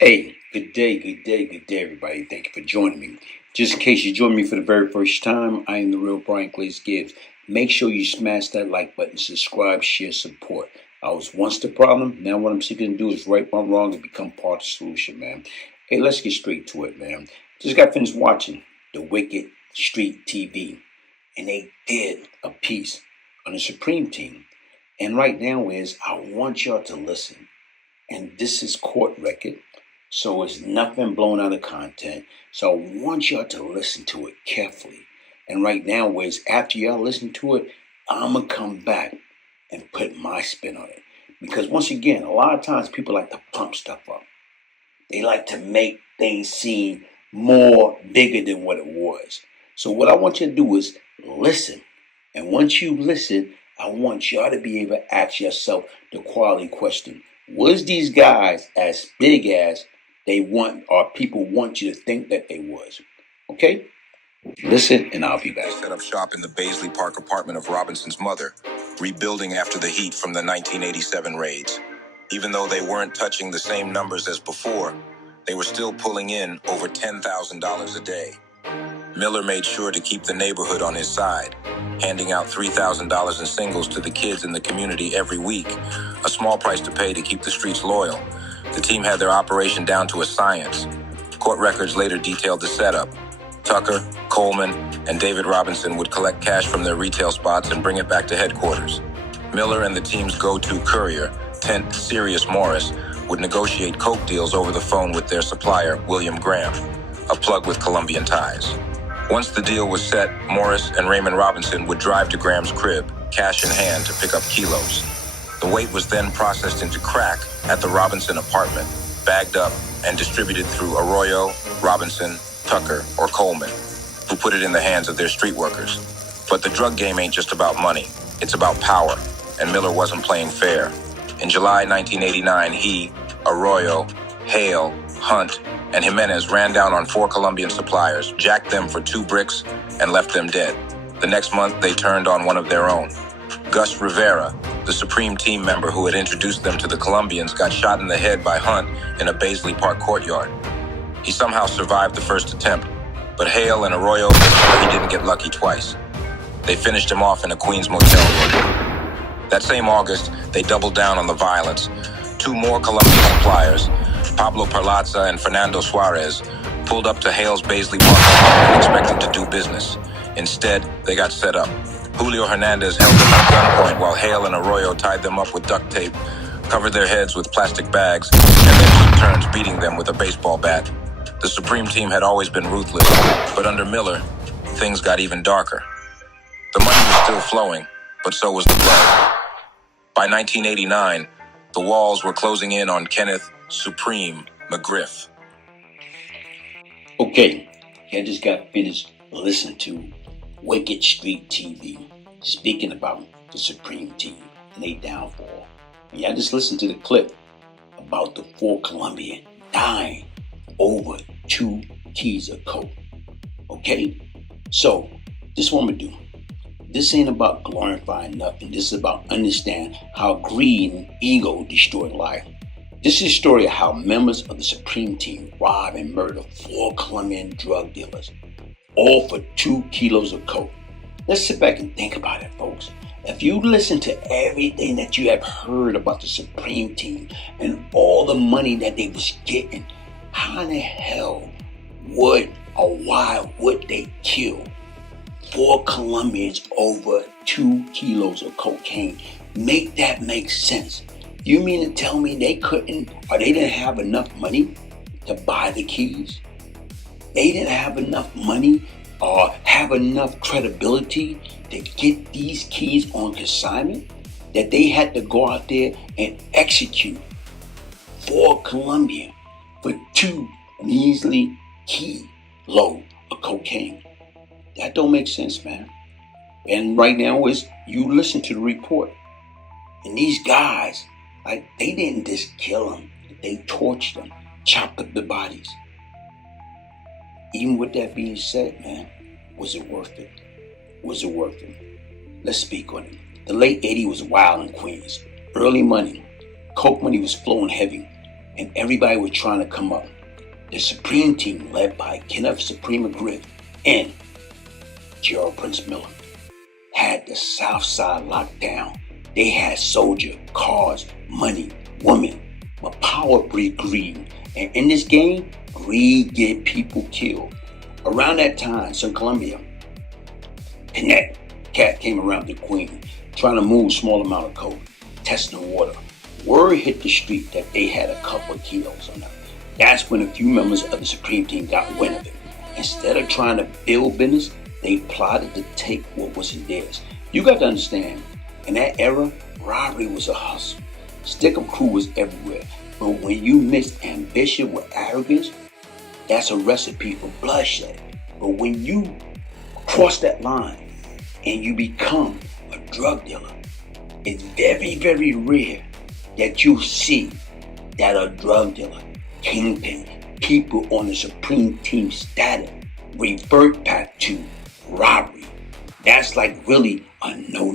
Hey, good day, everybody. Thank you for joining me. Just in case you join me for the very first time, I am the real Glaze Gibbs. Make sure you smash that like button, subscribe, share, support. I was once the problem. Now what I'm seeking to do is right my wrong and become part of the solution, man. Hey, let's get straight to it, man. Just got finished watching the Wicked Street TV, and they did a piece on the Supreme Team. And right now is I want y'all to listen. And this is court record. So it's nothing blown out of content. So I want y'all to listen to it carefully. And right now, is after y'all listen to it, I'm going to come back and put my spin on it. Because once again, a lot of times people like to pump stuff up. They like to make things seem more bigger than what it was. So what I want you to do is listen. And once you listen, I want y'all to be able to ask yourself the quality question. Was these guys as big as they want, or people want you to think that they was? Okay? Listen, and I'll be back. They set up shop in the Baisley Park apartment of Robinson's mother, rebuilding after the heat from the 1987 raids. Even though they weren't touching the same numbers as before, they were still pulling in over $10,000 a day. Miller made sure to keep the neighborhood on his side, handing out $3,000 in singles to the kids in the community every week, a small price to pay to keep the streets loyal. The team had their operation down to a science. Court records later detailed the setup. Tucker, Coleman, and David Robinson would collect cash from their retail spots and bring it back to headquarters. Miller and the team's go-to courier, Tent Sirius Morris, would negotiate coke deals over the phone with their supplier, William Graham, a plug with Colombian ties. Once the deal was set, Morris and Raymond Robinson would drive to Graham's crib, cash in hand, to pick up kilos. The weight was then processed into crack at the Robinson apartment, bagged up and distributed through Arroyo, Robinson, Tucker, or Coleman, who put it in the hands of their street workers. But the drug game ain't just about money. It's about power, and Miller wasn't playing fair. In July 1989, he, Arroyo, Hale, Hunt, and Jimenez ran down on 4 Colombian suppliers, jacked them for 2 bricks, and left them dead. The next month, they turned on one of their own. Gus Rivera, the Supreme Team member who had introduced them to the Colombians, got shot in the head by Hunt in a Baisley Park courtyard. He somehow survived the first attempt, but Hale and Arroyo made sure he didn't get lucky twice. They finished him off in a Queens motel room. That same August, they doubled down on the violence. 2 more Colombian suppliers, Pablo Perlaza and Fernando Suarez, pulled up to Hale's Baisley Park apartment expecting to do business. Instead, they got set up. Julio Hernandez held them at gunpoint while Hale and Arroyo tied them up with duct tape, covered their heads with plastic bags, and then took turns beating them with a baseball bat. The Supreme Team had always been ruthless, but under Miller, things got even darker. The money was still flowing, but so was the blood. By 1989, the walls were closing in on Kenneth Supreme McGriff. Okay, I just got finished listening to Wicked Street TV, speaking about the Supreme Team and their downfall. And y'all just listened to the clip about the 4 Colombian dying over 2 keys of coke. Okay? So, this is what I'm going to do. This ain't about glorifying nothing. This is about understanding how greed and ego destroy life. This is a story of how members of the Supreme Team robbed and murdered 4 Colombian drug dealers, all for 2 kilos of coke. Let's sit back and think about it, folks. If you listen to everything that you have heard about the Supreme Team and all the money that they was getting, how in the hell would or why would they kill 4 Colombians over 2 kilos of cocaine? Make that make sense. You mean to tell me they couldn't, or they didn't have enough money to buy the keys? They didn't have enough money or have enough credibility to get these keys on consignment, that they had to go out there and execute 4 Colombian for 2 measly kilo of cocaine. That don't make sense, man. And right now is you listen to the report, and these guys, like, they didn't just kill them, they tortured them, chopped up the bodies. Even with that being said, man, was it worth it? Was it worth it? Let's speak on it. The late 80s was wild in Queens. Early money, coke money was flowing heavy. and everybody was trying to come up. The Supreme Team, led by Kenneth Supreme McGriff and Gerald Prince Miller, had the South Side locked down. They had soldier, cars, money, women, but power breed greed. And in this game, greed get people killed. Around that time, some Colombian cat came around the Queen, trying to move small amount of coke, testing the water. Word hit the street that they had a couple of kilos on them. That's when a few members of the Supreme Team got wind of it. Instead of trying to build business, they plotted to take what wasn't theirs. You got to understand, in that era, robbery was a hustle. Stick-up crew was everywhere. But when you mix ambition with arrogance, that's a recipe for bloodshed. But when you cross that line and you become a drug dealer, it's very, very rare that you see that a drug dealer, kingpin, people on the Supreme Team status revert back to robbery. That's like really a no.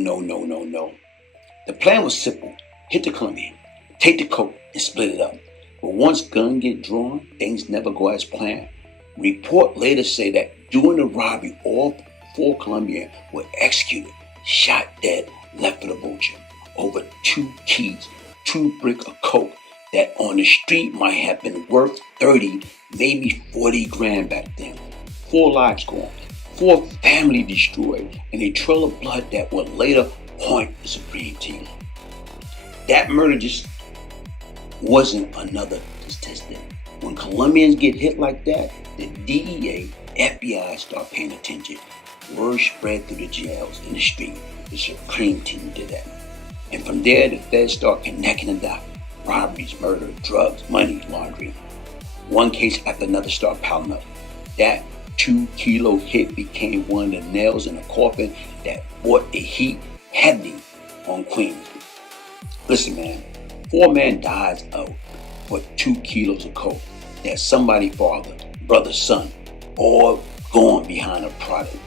The plan was simple. Hit the Colombian, take the coke, and split it up. But once guns get drawn, things never go as planned. Report later say that during the robbery, all 4 Colombians were executed, shot dead, left for the vulture. Over 2 keys, 2 bricks of coke that on the street might have been worth 30, maybe 40 grand back then. 4 lives gone, 4 families destroyed, and a trail of blood that would later haunt the Supreme Team. That murder just wasn't another statistic. When Colombians get hit like that, the DEA, FBI start paying attention. Word spread through the jails and the street. The Supreme Team did that. And from there, the feds start connecting the dots. Robberies, murder, drugs, money laundering. One case after another start piling up. That 2-kilo hit became one of the nails in the coffin that brought the heat heavy on Queens. Listen, man, 4 men dies out for 2 kilos of coke that somebody father, brother, son, all gone behind a product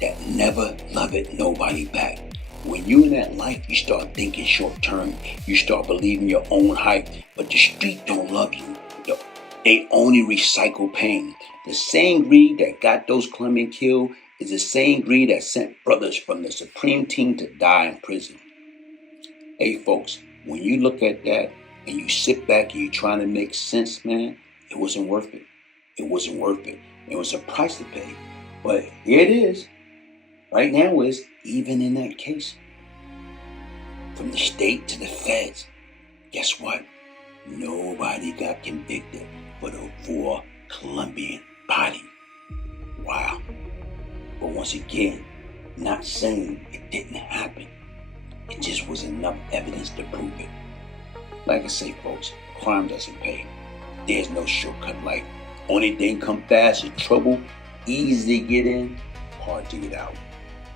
that never loved nobody back. When you in that life, you start thinking short term. You start believing your own hype, but the street don't love you. They only recycle pain. The same greed that got those Colombians killed is the same greed that sent brothers from the Supreme Team to die in prison. Hey folks, when you look at that and you sit back and you're trying to make sense, man, it wasn't worth it. It wasn't worth it. It was a price to pay. But here it is. Right now is even in that case. From the state to the feds, guess what? Nobody got convicted for the 4 Colombian body. Wow. But once again, not saying it didn't happen. It just was enough evidence to prove it. Like I say, folks, crime doesn't pay. There's no shortcut life. Only thing come fast is trouble. Easy to get in, hard to get out.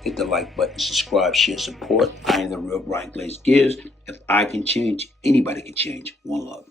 Hit the like button, subscribe, share, support. I am the real Glaze Gibbs. If I can change, anybody can change. One love.